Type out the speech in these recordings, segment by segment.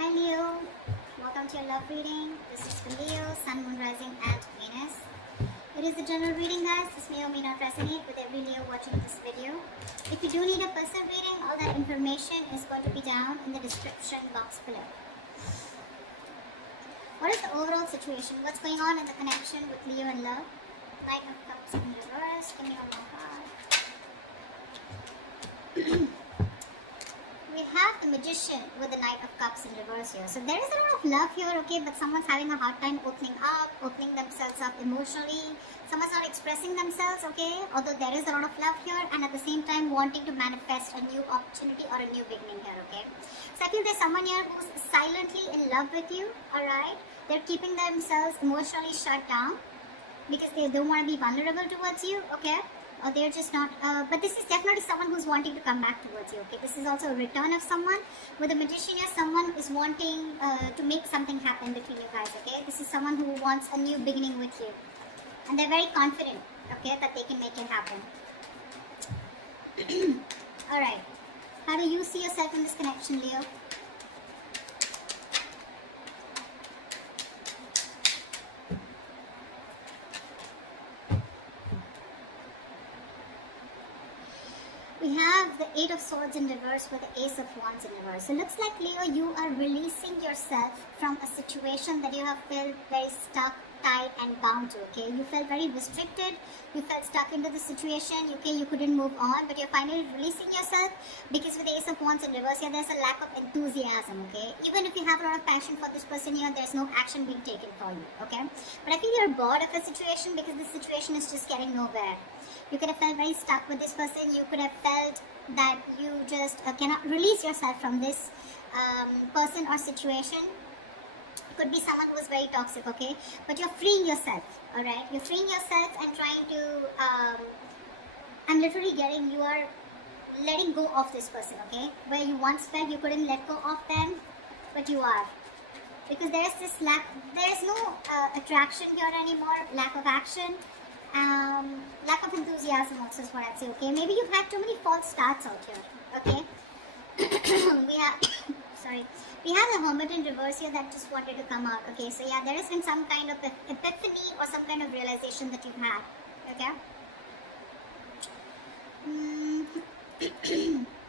Hi Leo, welcome to your love reading. This is for Leo, Sun, Moon, Rising, and Venus. It is a general reading, guys. This may or may not resonate with every Leo watching this video. If you do need a personal reading, all that information is going to be down in the description box below. What is the overall situation? What's going on in the connection with Leo and love? Nine of Cups in reverse. Give me one more card. We have the Magician with the Knight of Cups in reverse here. So there is a lot of love here, okay, but someone's having a hard time opening themselves up emotionally. Someone's not expressing themselves, okay, although there is a lot of love here, and at the same time wanting to manifest a new opportunity or a new beginning here, okay. So I feel there's someone here who's silently in love with you, alright. They're keeping themselves emotionally shut down because they don't want to be vulnerable towards you, okay. Or they're just not, but this is definitely someone who's wanting to come back towards you, okay. This is also a return of someone. With the Magician here, someone is wanting to make something happen between you guys, okay. This is someone who wants a new beginning with you, and they're very confident, okay, that they can make it happen. Alright, how do you see yourself in this connection, Leo? We have the Eight of Swords in reverse with the Ace of Wands in reverse. So it looks like, Leo, you are releasing yourself from a situation that you have felt very stuck, tied and bound to, okay? You felt very restricted, you felt stuck into the situation, okay? You couldn't move on, but you're finally releasing yourself because with the Ace of Wands in reverse here, there's a lack of enthusiasm, okay? Even if you have a lot of passion for this person here, there's no action being taken for you, okay? But I feel you're bored of a situation because this situation is just getting nowhere. You could have felt very stuck with this person. You could have felt that you just cannot release yourself from this person or situation. It could be someone who is very toxic, okay? But you're freeing yourself, alright? You're freeing yourself and trying to, I'm literally getting, you are letting go of this person, okay? Where you once felt you couldn't let go of them, but you are. Because there is this lack, there is no attraction here anymore, lack of action. Lack of enthusiasm also is what I'd say, okay? Maybe you've had too many false starts out here, okay? we have, sorry, we have the Hermit in reverse here that just wanted to come out, okay? So yeah, there has been some kind of epiphany or some kind of realization that you've had, okay?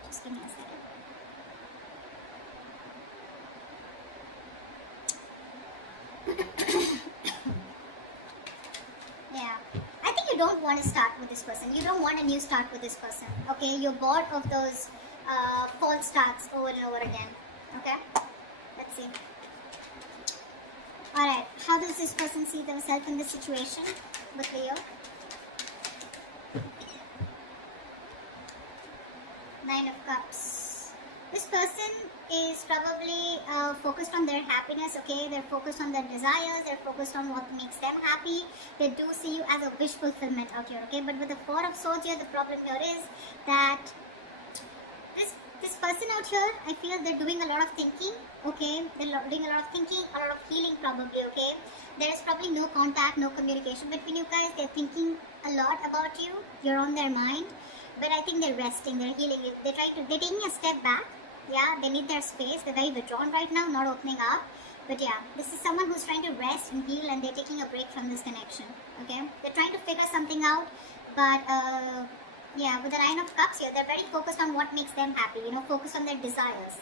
Just give me a second. Yeah. You don't want to start with this person. You don't want a new start with this person. Okay, you're bored of those false starts over and over again. Okay, let's see. Alright, how does this person see themselves in this situation with Leo? Nine of Cups. This person is probably focused on their happiness, okay? They're focused on their desires, they're focused on what makes them happy. They do see you as a wish fulfillment out here, okay? But with the Four of Swords here, the problem here is that this person out here, I feel they're doing a lot of thinking, okay? They're doing a lot of thinking, a lot of healing probably, okay? There is probably no contact, no communication between you guys. They're thinking a lot about you. You're on their mind. But I think they're resting, they're healing. They're taking a step back. Yeah, they need their space. They're very withdrawn right now, not opening up. But yeah, this is someone who's trying to rest and heal, and they're taking a break from this connection. Okay, they're trying to figure something out, but yeah, with the Nine of Cups here, they're very focused on what makes them happy. You know, focused on their desires.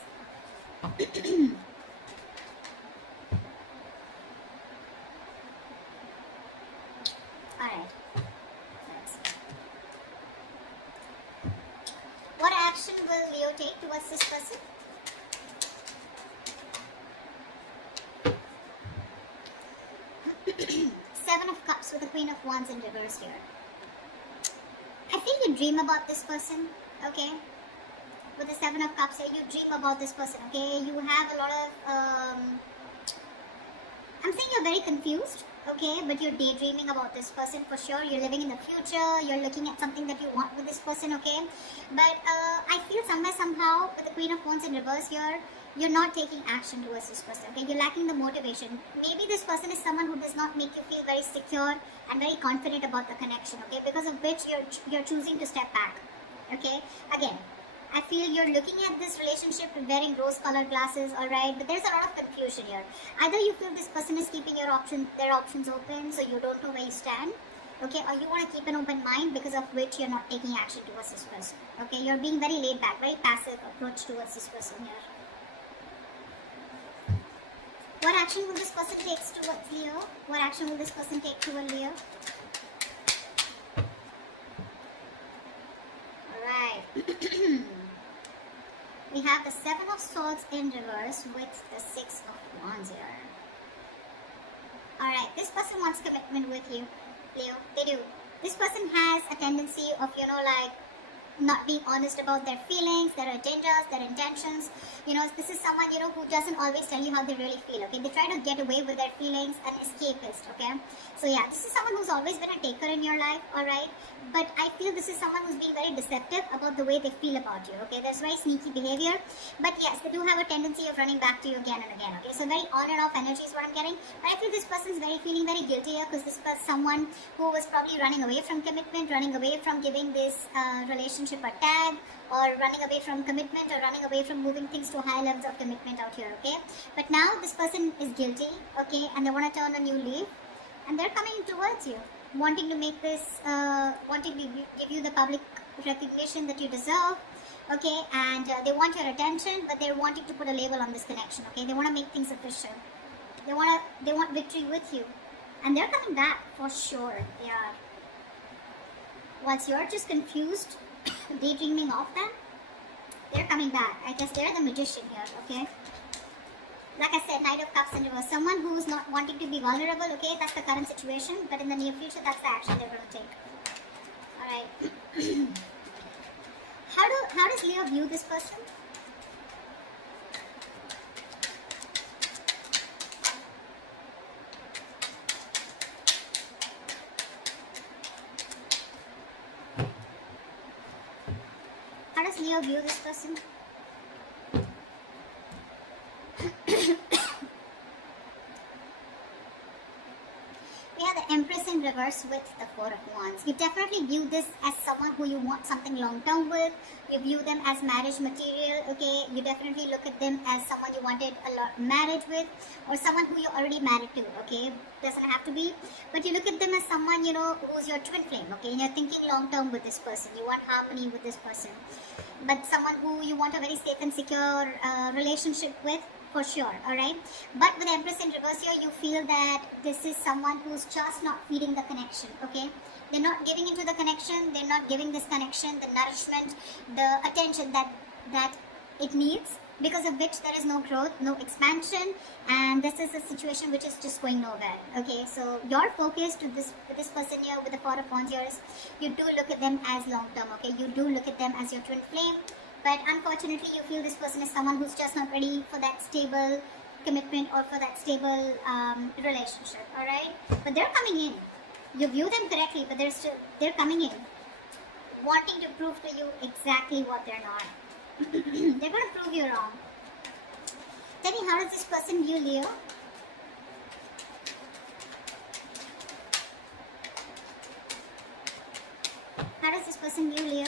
All right. What action will Leo take towards this person? Seven of Cups with the Queen of Wands in reverse here. I think you dream about this person, okay? With the Seven of Cups here, you dream about this person, okay? You have a lot of, I'm saying you're very confused, okay? But you're daydreaming about this person for sure. You're living in the future. You're looking at something that you want with this person, okay? But I feel somewhere, somehow, with the Queen of Wands in reverse here, you're not taking action towards this person, okay? You're lacking the motivation. Maybe this person is someone who does not make you feel very secure and very confident about the connection, okay? Because of which you're choosing to step back, okay? Again, I feel you're looking at this relationship wearing rose-colored glasses, alright? But there's a lot of confusion here. Either you feel this person is keeping their options open, so you don't know where you stand, okay? Or you want to keep an open mind, because of which you're not taking action towards this person, okay? You're being very laid back, very passive approach towards this person here. What action will this person take towards Leo? What action will this person take toward Leo? Alright. We have the Seven of Swords in reverse with the Six of Wands here. Alright, this person wants commitment with you, Leo. They do. This person has a tendency of, like, not being honest about their feelings, their agendas, their intentions. This is someone, who doesn't always tell you how they really feel, okay? They try to get away with their feelings and escapist, okay? So yeah, this is someone who's always been a taker in your life, alright? But I feel this is someone who's being very deceptive about the way they feel about you, okay? There's very sneaky behavior, but yes, they do have a tendency of running back to you again and again, okay? So very on and off energy is what I'm getting. But I feel this person's feeling very guilty here, because this was someone who was probably running away from commitment, running away from giving this relationship a tag, or running away from commitment, or running away from moving things to higher levels of commitment out here, okay? But now this person is guilty, okay, and they want to turn a new leaf, and they're coming towards you, wanting to make this, wanting to give you the public recognition that you deserve, okay, and they want your attention, but they're wanting to put a label on this connection, okay? They want to make things official. They want victory with you, and they're coming back for sure. They are. Once you're just confused, daydreaming of them, they're coming back. I guess they're the magician here, okay? Like I said, Knight of Cups in reverse. Someone who's not wanting to be vulnerable, okay? That's the current situation, but in the near future, that's the action they're going to take. Alright. How does Leo view this person? How does Leo view this person? We have the Empress in reverse with the Four of Wands. You definitely view this as someone who you want something long term with. You view them as marriage material, okay? You definitely look at them as someone you wanted a lot marriage with, or someone who you're already married to, okay? Doesn't have to be, but you look at them as someone, who's your twin flame, okay? And you're thinking long term with this person. You want harmony with this person, but someone who you want a very safe and secure relationship with, for sure, alright? But with Empress in reverse here, you feel that this is someone who's just not feeding the connection, okay? They're not giving into the connection, they're not giving this connection the nourishment, the attention that it needs, because of which there is no growth, no expansion, and this is a situation which is just going nowhere, okay? So your focus to this person here with the Four of Wands here is, you do look at them as long term, okay? You do look at them as your twin flame, but unfortunately you feel this person is someone who's just not ready for that stable commitment or for that stable relationship, alright? But they're coming in. You view them correctly, but they're coming in, wanting to prove to you exactly what they're not. They're going to prove you wrong. Tell me, how does this person view Leo? How does this person view Leo?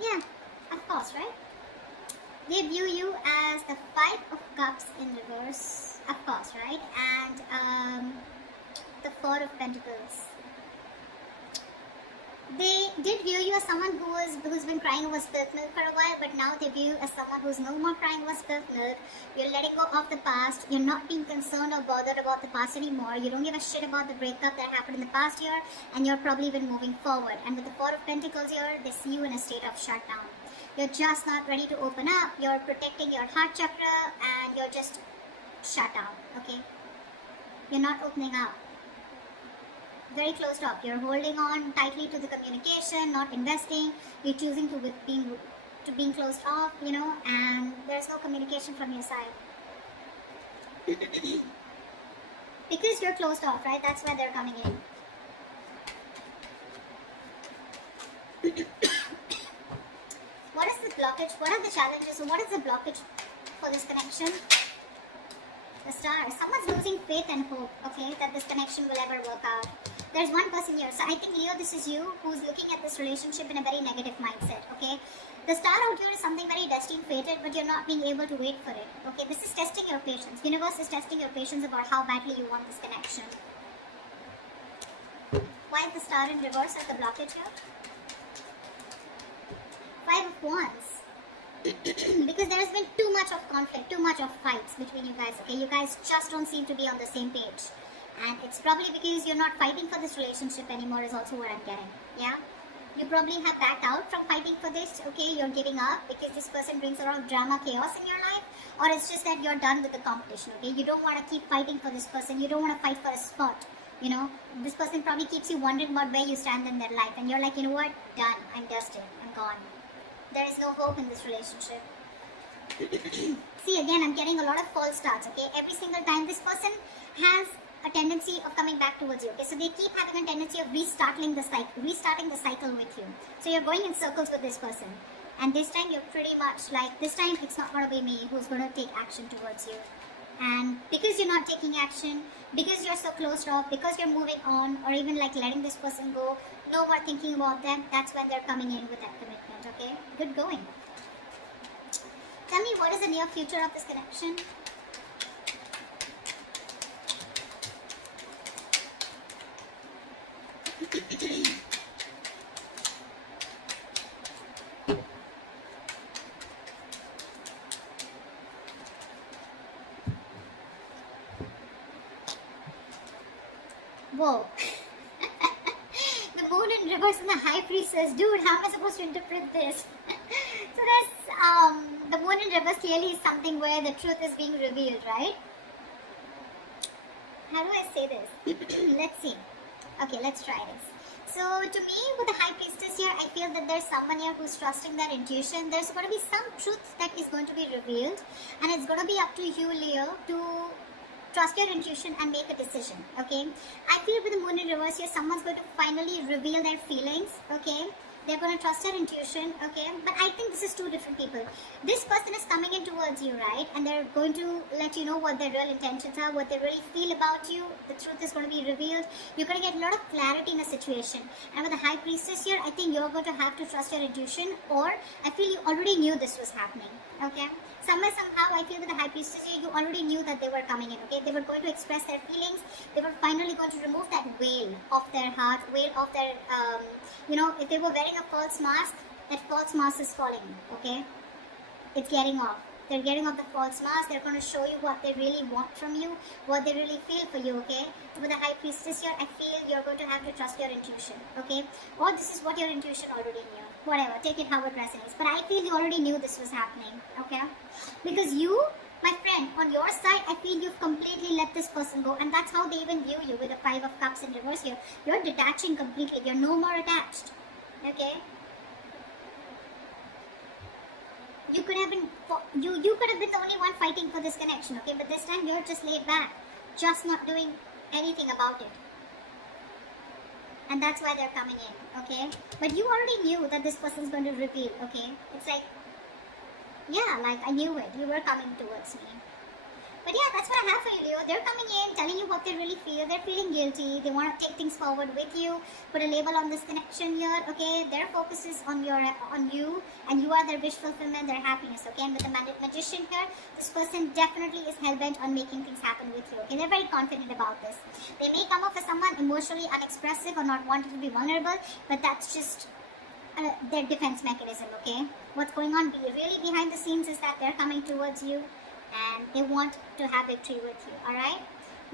Yeah, of course, right? They view you as the Five of Cups in reverse, of course, right? And the Four of Pentacles. They did view you as someone who's been crying over spilt milk for a while, but now they view you as someone who's no more crying over spilt milk. You're letting go of the past. You're not being concerned or bothered about the past anymore. You don't give a shit about the breakup that happened in the past year, and you're probably been moving forward. And with the Four of Pentacles here, they see you in a state of shutdown. You're just not ready to open up. You're protecting your heart chakra, and you're just shut down, okay? You're not opening up. Very closed off. You're holding on tightly to the communication, not investing. You're choosing to being closed off, and there's no communication from your side. Because you're closed off, right? That's why they're coming in. What is the blockage? What are the challenges? So what is the blockage for this connection? The Star. Someone's losing faith and hope, okay, that this connection will ever work out. There's one person here. So I think, Leo, this is you who's looking at this relationship in a very negative mindset, okay? The star out here is something very destined, fated, but you're not being able to wait for it, okay? This is testing your patience. Universe is testing your patience about how badly you want this connection. Why is the star in reverse as the blockage here? Five of Wands. Because there has been too much of conflict, too much of fights between you guys, okay? You guys just don't seem to be on the same page. And it's probably because you're not fighting for this relationship anymore is also what I'm getting, yeah? You probably have backed out from fighting for this, okay? You're giving up because this person brings around drama, chaos in your life. Or it's just that you're done with the competition, okay? You don't want to keep fighting for this person. You don't want to fight for a spot, you know? This person probably keeps you wondering about where you stand in their life. And you're like, you know what? Done. I'm dusted. I'm gone. There is no hope in this relationship. See, again, I'm getting a lot of false starts, okay? Every single time this person has a tendency of coming back towards you, okay? So they keep having a tendency of restarting the cycle with you. So you're going in circles with this person. And this time you're pretty much like, this time it's not going to be me who's going to take action towards you. And because you're not taking action, because you're so closed off, because you're moving on, or even like letting this person go, no more thinking about them, that's when they're coming in with that commitment, okay? Good going. Tell me, what is the near future of this connection? Whoa. The moon in reverse and the high priestess. Dude, how am I supposed to interpret this? So there's, the moon in reverse clearly is something where the truth is being revealed, right? How do I say this? Let's see. Okay, let's try this. So to me, with the high priestess here, I feel that there's someone here who's trusting their intuition. There's going to be some truth that is going to be revealed. And it's going to be up to you, Leo, to trust your intuition and make a decision, okay? I feel with the moon in reverse here, someone's going to finally reveal their feelings, okay? They're going to trust their intuition, okay? But I think this is two different people. This person is coming in towards you, right? And they're going to let you know what their real intentions are, what they really feel about you. The truth is going to be revealed. You're going to get a lot of clarity in a situation. And with the high priestess here, I think you're going to have to trust your intuition, or I feel you already knew this was happening, okay? Somewhere, somehow, I feel with the high priestess here, you already knew that they were coming in, okay? They were going to express their feelings. They were finally going to remove that veil of their heart, veil of their, you know, if they were wearing a false mask, that false mask is falling, okay? It's getting off. They're getting off the false mask. They're going to show you what they really want from you, what they really feel for you, okay? With the high priestess here, I feel you're going to have to trust your intuition, okay? Or this is what your intuition already knew. Whatever, take it how it resonates. But I feel you already knew this was happening, okay? Because you, my friend, on your side, I feel you've completely let this person go. And that's how they even view you with the Five of Cups in reverse here. You're detaching completely. You're no more attached, okay? You could have been you could have been the only one fighting for this connection, okay? But this time you're just laid back, just not doing anything about it. And that's why they're coming in, okay? But you already knew that this person's going to reveal, okay? It's like, yeah, like I knew it. You were coming towards me. But yeah, that's what I have for you, Leo. They're coming in, telling you what they really feel. They're feeling guilty. They want to take things forward with you. Put a label on this connection here, okay? Their focus is on you, and you are their wish fulfillment, their happiness, okay? And with the magician here, this person definitely is hell-bent on making things happen with you, okay? They're very confident about this. They may come off as someone emotionally unexpressive or not wanting to be vulnerable, but that's just their defense mechanism, okay? What's going on really behind the scenes is that they're coming towards you, and they want to have victory with you, alright?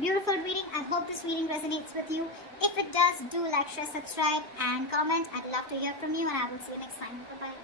Beautiful reading. I hope this reading resonates with you. If it does, do like, share, subscribe, and comment. I'd love to hear from you, and I will see you next time. Bye-bye.